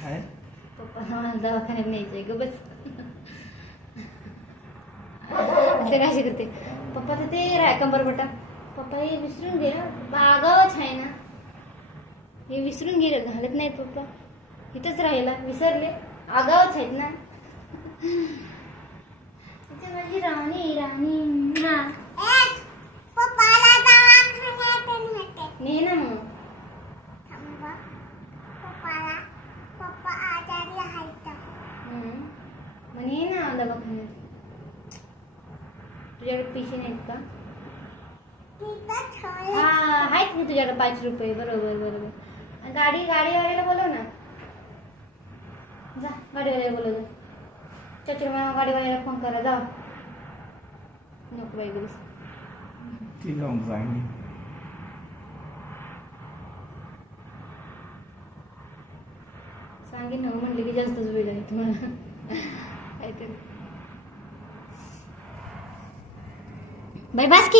काय पप्पाला मला दवाखान्यात न्यायचंय ग बस. ते काय करते पप्पा तर ते कंबरपटा. पप्पा हे विसरून घे बागावच आहे ना, हे विसरून गेले घालत नाहीत पप्पा. इथंच राहिला विसरले आगावच आहेत ना. इथे माझी राणी राणी ने ना मग मग ने ना दवाखान्यात. तुझ्याकडे पैसे नाहीत का? हा आहेत ना तुझ्याकडे 5 रुपये. बरोबर बरोबर. गाडीवाल्याला बोलव ना. जा गाडीवाल्याला बोलव. चचर गाडीवाल्याला फोन करा जा. नको बाई गरीस ती जाऊन जाईन. सांगेन ना म्हणले की जास्तच वेळ आहे तुम्हाला. काहीतरी बाई बास की.